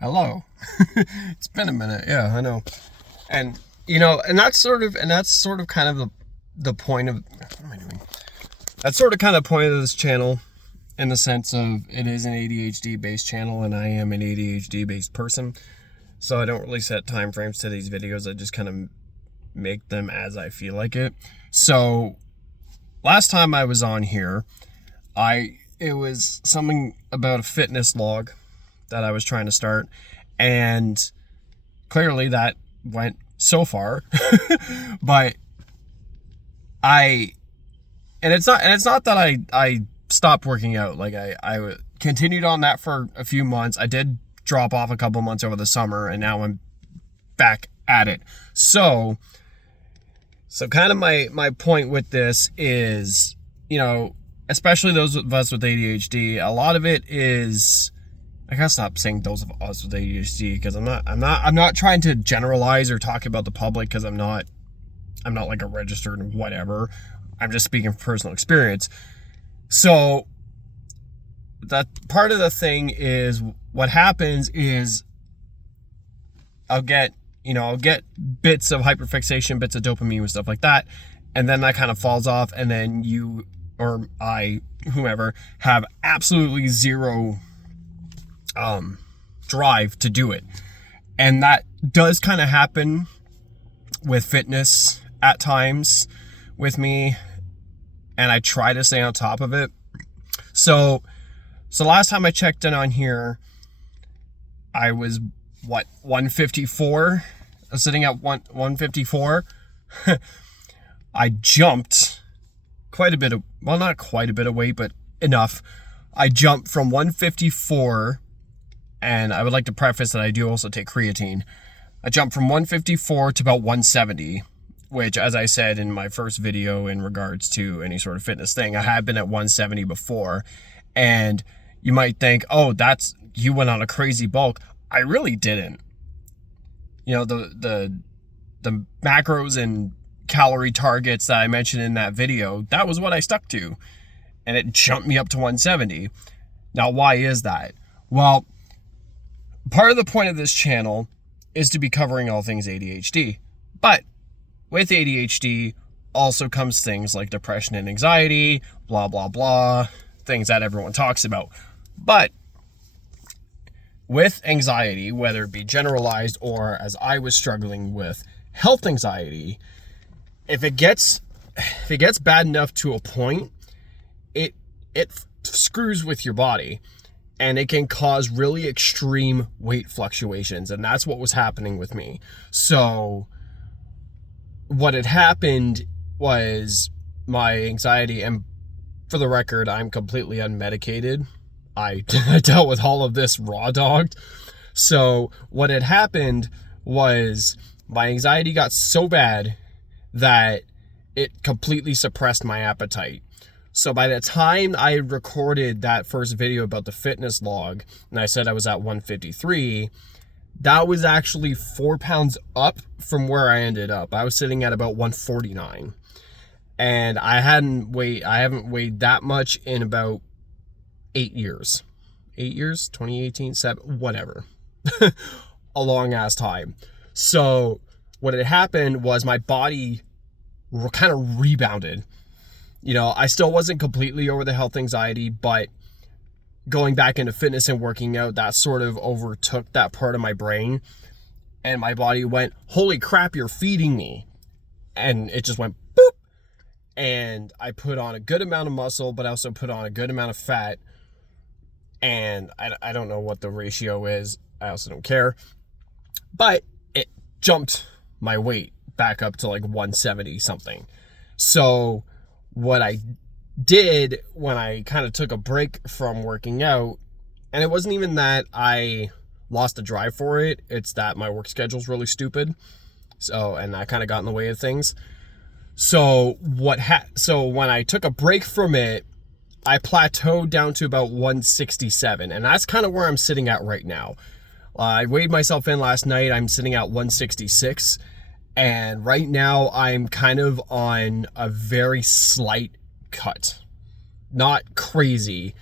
Hello. It's been a minute. Yeah, I know. And and that's sort of kind of the point of what am I doing? That's sort of kind of the point of this channel in the sense of it is an ADHD based channel and I am an ADHD based person. So I don't really set time frames to these videos. I just kind of make them as I feel like it. So last time I was on here, it was something about a fitness log that I was trying to start, and clearly that went so far. But it's not that I stopped working out. Like I continued on that for a few months. I did drop off a couple months over the summer, and now I'm back at it. So kind of my point with this is, especially those of us with ADHD, a lot of it is, I gotta stop saying those of us with ADHD, because I'm not trying to generalize or talk about the public, because I'm not like a registered whatever. I'm just speaking from personal experience. So that part of the thing is, what happens is I'll get bits of hyperfixation, bits of dopamine and stuff like that, and then that kind of falls off, and then you or I, whomever, have absolutely zero drive to do it. And that does kind of happen with fitness at times with me, and I try to stay on top of it. So last time I checked in on here, I was 154. I was sitting at 154. I jumped quite a bit of, well, not quite a bit of weight, but enough. I jumped from 154, and I would like to preface that I do also take creatine. I jumped from 154 to about 170, which, as I said in my first video in regards to any sort of fitness thing, I had been at 170 before. And you might think, oh, you went on a crazy bulk. I really didn't. The macros and calorie targets that I mentioned in that video, that was what I stuck to. And it jumped me up to 170. Now, why is that? Well, part of the point of this channel is to be covering all things ADHD. But with ADHD also comes things like depression and anxiety, blah, blah, blah, things that everyone talks about. But with anxiety, whether it be generalized or, as I was struggling with, health anxiety, if it gets bad enough to a point, it screws with your body, and it can cause really extreme weight fluctuations, and that's what was happening with me. So what had happened was my anxiety, and for the record, I'm completely unmedicated. I dealt with all of this raw dogged. So what had happened was my anxiety got so bad that it completely suppressed my appetite. So by the time I recorded that first video about the fitness log, and I said I was at 153, that was actually 4 pounds up from where I ended up. I was sitting at about 149. And I haven't weighed that much in about 8 years. 8 years? 2018, 7, whatever. A long ass time. So what had happened was my body kind of rebounded. I still wasn't completely over the health anxiety, but going back into fitness and working out, that sort of overtook that part of my brain. And my body went, holy crap, you're feeding me. And it just went boop. And I put on a good amount of muscle, but I also put on a good amount of fat. And I don't know what the ratio is. I also don't care. But it jumped my weight back up to like 170 something. So what I did when I kind of took a break from working out, and it wasn't even that I lost the drive for it, it's that my work schedule's really stupid. And that kind of got in the way of things. So when I took a break from it, I plateaued down to about 167, and that's kind of where I'm sitting at right now. I weighed myself in last night. I'm sitting at 166, and right now I'm kind of on a very slight cut. Not crazy,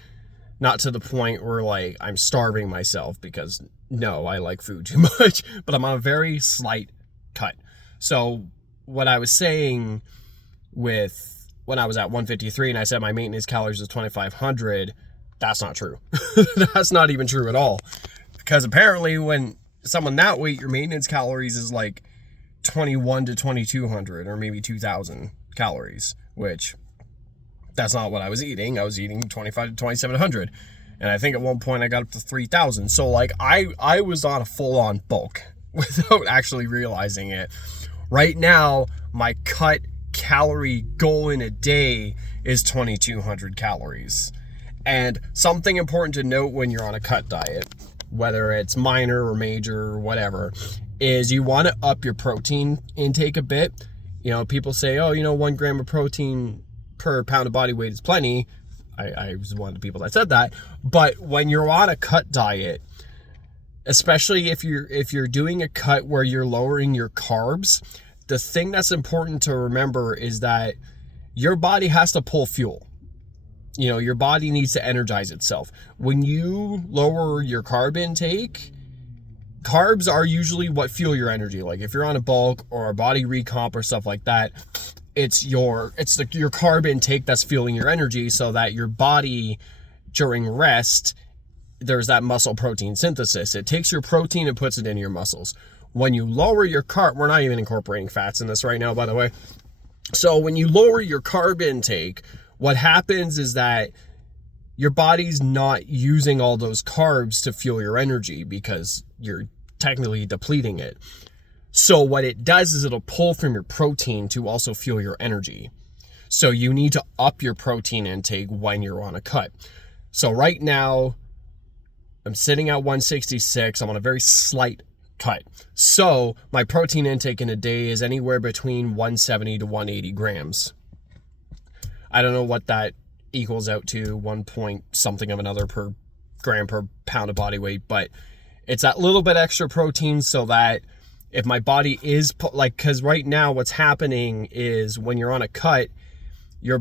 Not to the point where like I'm starving myself, because no, I like food too much, but I'm on a very slight cut. So what I was saying with when I was at 153 and I said my maintenance calories is 2,500, that's not true. That's not even true at all. Because apparently when someone that weight, your maintenance calories is like 21 to 2,200 or maybe 2,000 calories, which that's not what I was eating. I was eating 25 to 2,700. And I think at one point I got up to 3,000. So like I was on a full-on bulk without actually realizing it. Right now, my cut calorie goal in a day is 2,200 calories. And something important to note when you're on a cut diet, whether it's minor or major or whatever, is you want to up your protein intake a bit. You know, people say, oh, 1 gram of protein per pound of body weight is plenty. I was one of the people that said that. But when you're on a cut diet, especially if you're doing a cut where you're lowering your carbs, the thing that's important to remember is that your body has to pull fuel. Your body needs to energize itself. When you lower your carb intake, carbs are usually what fuel your energy. Like if you're on a bulk or a body recomp or stuff like that, it's your carb intake that's fueling your energy, so that your body during rest, there's that muscle protein synthesis. It takes your protein and puts it into your muscles. When you lower your carb, we're not even incorporating fats in this right now, by the way. So when you lower your carb intake, what happens is that your body's not using all those carbs to fuel your energy, because you're technically depleting it. So what it does is it'll pull from your protein to also fuel your energy. So you need to up your protein intake when you're on a cut. So right now, I'm sitting at 166. I'm on a very slight cut. So my protein intake in a day is anywhere between 170 to 180 grams. I don't know what that equals out to, 1 point something of another per gram per pound of body weight, but it's that little bit extra protein, so that if my body is because right now what's happening is when you're on a cut, you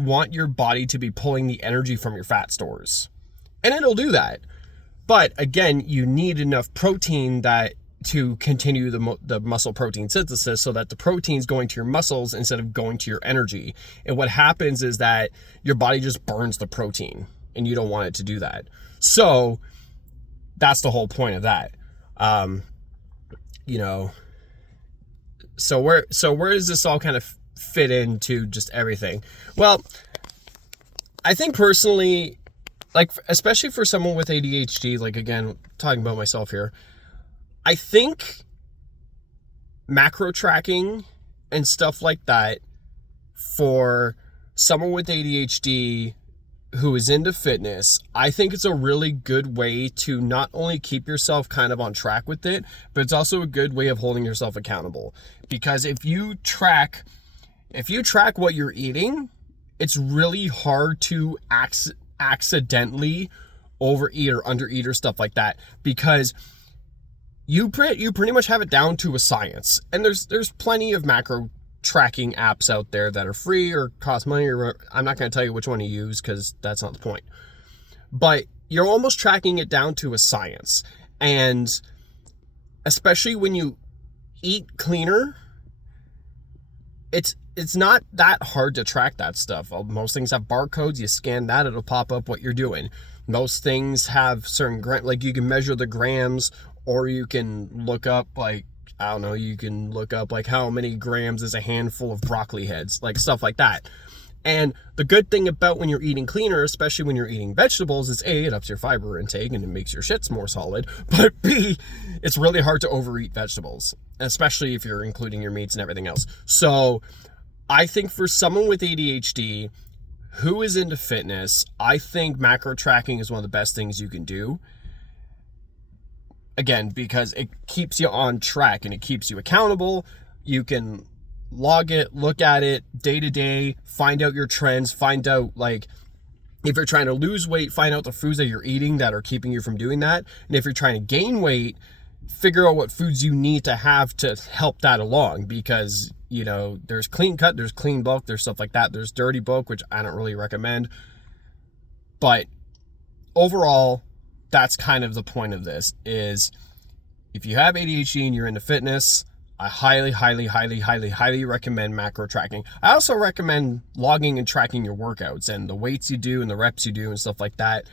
want your body to be pulling the energy from your fat stores, and it'll do that. But again, you need enough protein to continue the muscle protein synthesis, so that the protein's going to your muscles instead of going to your energy. And what happens is that your body just burns the protein, and you don't want it to do that. So that's the whole point of that. So where does this all kind of fit into just everything? Well, I think personally, like, especially for someone with ADHD, like, again, talking about myself here, I think macro tracking and stuff like that for someone with ADHD who is into fitness, I think it's a really good way to not only keep yourself kind of on track with it, but it's also a good way of holding yourself accountable. Because if you track what you're eating, it's really hard to accidentally overeat or undereat or stuff like that, because you pretty much have it down to a science. And there's plenty of macro tracking apps out there that are free or cost money, or I'm not going to tell you which one to use, because that's not the point. But you're almost tracking it down to a science. And especially when you eat cleaner, it's not that hard to track that stuff. Most things have barcodes. You scan that, it'll pop up what you're doing. Most things have certain like you can measure the grams, or you can look up you can look up like how many grams is a handful of broccoli heads, like stuff like that. And the good thing about when you're eating cleaner, especially when you're eating vegetables, is A, it ups your fiber intake and it makes your shits more solid, but B, it's really hard to overeat vegetables, especially if you're including your meats and everything else. So I think for someone with ADHD who is into fitness, I think macro tracking is one of the best things you can do. Again, because it keeps you on track and it keeps you accountable. You can log it, look at it day to day, find out your trends, find out, like, if you're trying to lose weight, find out the foods that you're eating that are keeping you from doing that. And if you're trying to gain weight, figure out what foods you need to have to help that along, because, there's clean cut, there's clean bulk, there's stuff like that. There's dirty bulk, which I don't really recommend. But overall, that's kind of the point of this, is if you have ADHD and you're into fitness, I highly, highly, highly, highly, highly recommend macro tracking. I also recommend logging and tracking your workouts and the weights you do and the reps you do and stuff like that.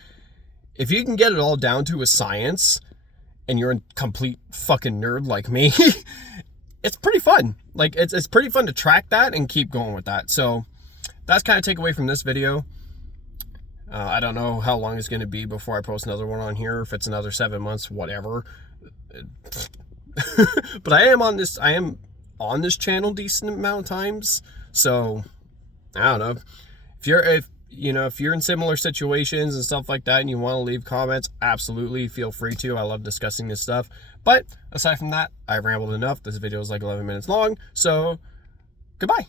If you can get it all down to a science and you're a complete fucking nerd like me, it's pretty fun. Like, it's pretty fun to track that and keep going with that. So that's kind of takeaway from this video. I don't know how long it's going to be before I post another one on here. If it's another 7 months, whatever. But I am on this channel decent amount of times. So I don't know. If you're in similar situations and stuff like that and you want to leave comments, absolutely feel free to. I love discussing this stuff. But aside from that, I've rambled enough. This video is like 11 minutes long. So goodbye.